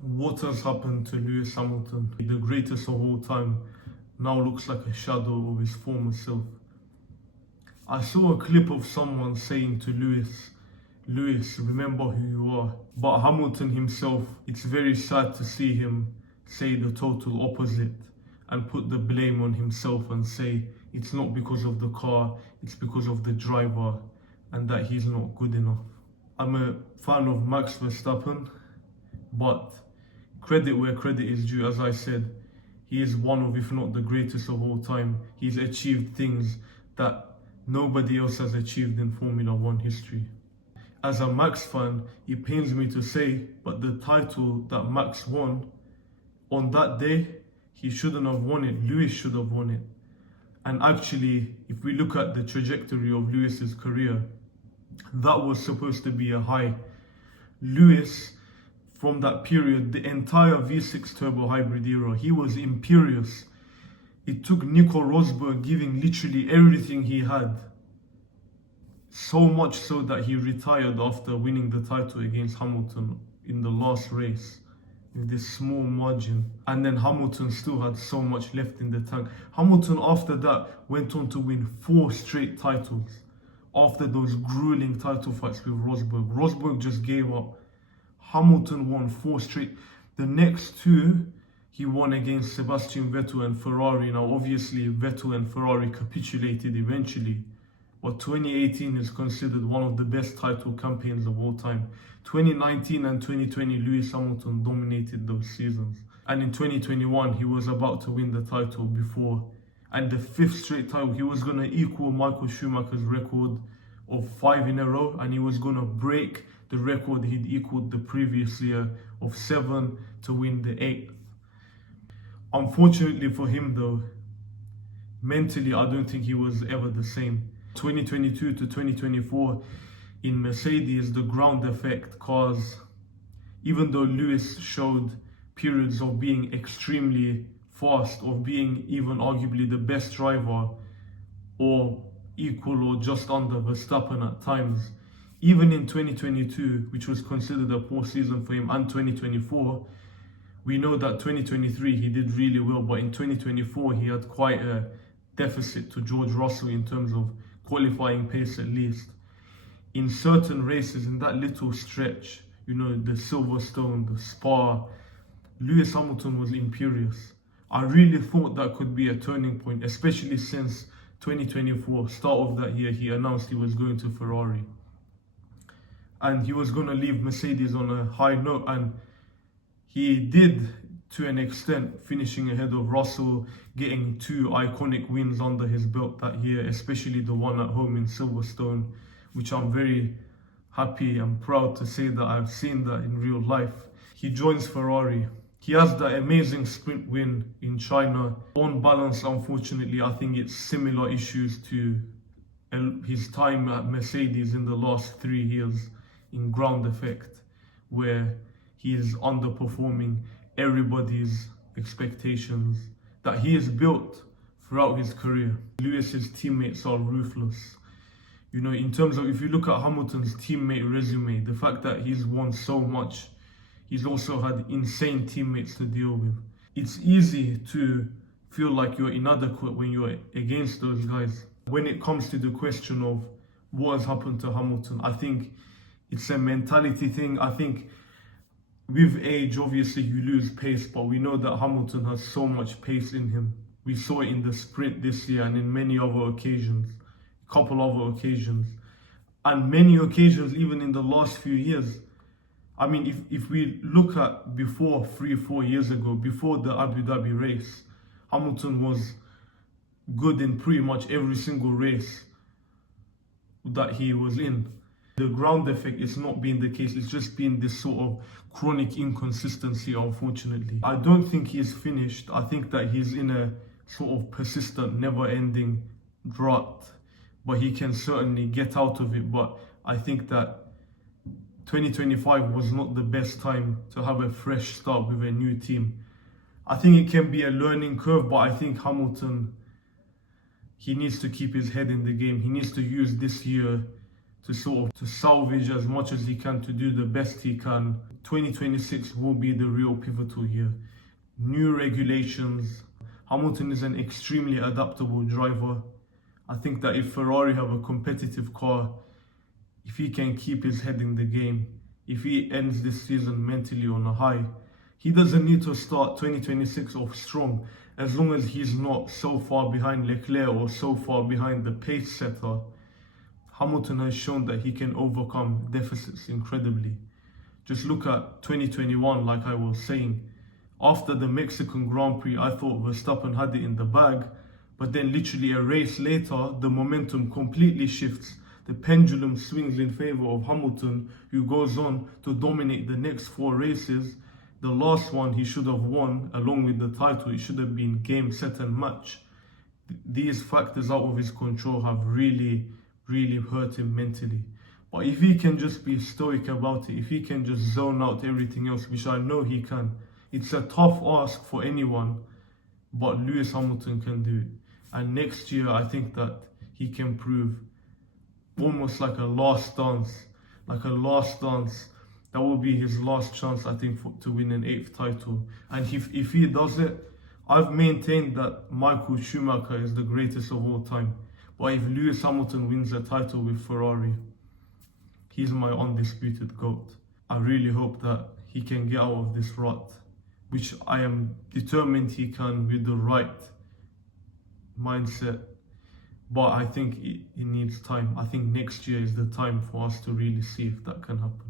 What has happened to Lewis Hamilton, the greatest of all time, now looks like a shadow of his former self. I saw a clip of someone saying to Lewis, remember who you are. But Hamilton himself, it's very sad to see him say the total opposite and put the blame on himself and say it's not because of the car, it's because of the driver and that he's not good enough. I'm a fan of Max Verstappen, but credit where credit is due. As I said, he is one of, if not the greatest of all time. He's achieved things that nobody else has achieved in Formula One history. As a Max fan, it pains me to say, but the title that Max won, on that day, he shouldn't have won it. Lewis should have won it. And actually, if we look at the trajectory of Lewis's career, that was supposed to be a high. Lewis, from that period, the entire V6 turbo hybrid era, he was imperious. It took Nico Rosberg giving literally everything he had. So much so that he retired after winning the title against Hamilton in the last race with this small margin. And then Hamilton still had so much left in the tank. Hamilton after that went on to win 4 straight titles after those grueling title fights with Rosberg. Rosberg just gave up. Hamilton won 4 straight. The next 2, he won against Sebastian Vettel and Ferrari. Now, obviously, Vettel and Ferrari capitulated eventually. But 2018 is considered one of the best title campaigns of all time. 2019 and 2020, Lewis Hamilton dominated those seasons. And in 2021, he was about to win the title before. And the 5th straight title, he was going to equal Michael Schumacher's record of 5 in a row. And he was going to break the record he'd equaled the previous year of 7 to win the 8th. Unfortunately for him though, mentally I don't think he was ever the same. 2022 to 2024 in Mercedes, the ground effect cars, even though Lewis showed periods of being extremely fast, of being even arguably the best driver or equal or just under Verstappen at times, even in 2022, which was considered a poor season for him, and 2024, we know that 2023 he did really well, but in 2024 he had quite a deficit to George Russell in terms of qualifying pace at least. In certain races, in that little stretch, you know, the Silverstone, the Spa, Lewis Hamilton was imperious. I really thought that could be a turning point, especially since 2024, start of that year, he announced he was going to Ferrari. And he was going to leave Mercedes on a high note, and he did to an extent, finishing ahead of Russell, getting 2 iconic wins under his belt that year, especially the one at home in Silverstone, which I'm very happy and proud to say that I've seen that in real life. He joins Ferrari. He has that amazing sprint win in China. On balance, unfortunately, I think it's similar issues to his time at Mercedes in the last 3 years in ground effect, where he is underperforming everybody's expectations that he has built throughout his career. Lewis's teammates are ruthless. You know, in terms of, if you look at Hamilton's teammate resume, the fact that he's won so much, he's also had insane teammates to deal with. It's easy to feel like you're inadequate when you're against those guys. When it comes to the question of what has happened to Hamilton, I think it's a mentality thing. I think with age, obviously you lose pace, but we know that Hamilton has so much pace in him. We saw it in the sprint this year and in many other occasions, a couple other occasions, and many occasions even in the last few years. I mean, if we look at before 3-4 years ago, before the Abu Dhabi race, Hamilton was good in pretty much every single race that he was in. The ground effect is not being the case. It's just been this sort of chronic inconsistency, unfortunately. I don't think he's finished. I think that he's in a sort of persistent, never-ending drought, but he can certainly get out of it. But I think that 2025 was not the best time to have a fresh start with a new team. I think it can be a learning curve, but I think Hamilton, he needs to keep his head in the game. He needs to use this year to sort of to salvage as much as he can, to do the best he can. 2026 will be the real pivotal year. New regulations. Hamilton is an extremely adaptable driver. I think that if Ferrari have a competitive car, if he can keep his head in the game, if he ends this season mentally on a high, he doesn't need to start 2026 off strong, as long as he's not so far behind Leclerc or so far behind the pace setter. Hamilton has shown that he can overcome deficits incredibly. Just look at 2021, like I was saying. After the Mexican Grand Prix, I thought Verstappen had it in the bag, but then literally a race later, the momentum completely shifts. The pendulum swings in favor of Hamilton, who goes on to dominate the next 4 races. The last one he should have won, along with the title. It should have been game, set and match. These factors out of his control have really hurt him mentally. But if he can just be stoic about it, if he can just zone out everything else, which I know he can, it's a tough ask for anyone, but Lewis Hamilton can do it. And next year, I think that he can prove, almost like a last dance. That will be his last chance, I think, to win an 8th title. And if he does it, I've maintained that Michael Schumacher is the greatest of all time. But if Lewis Hamilton wins a title with Ferrari, he's my undisputed GOAT. I really hope that he can get out of this rut, which I am determined he can with the right mindset. But I think it needs time. I think next year is the time for us to really see if that can happen.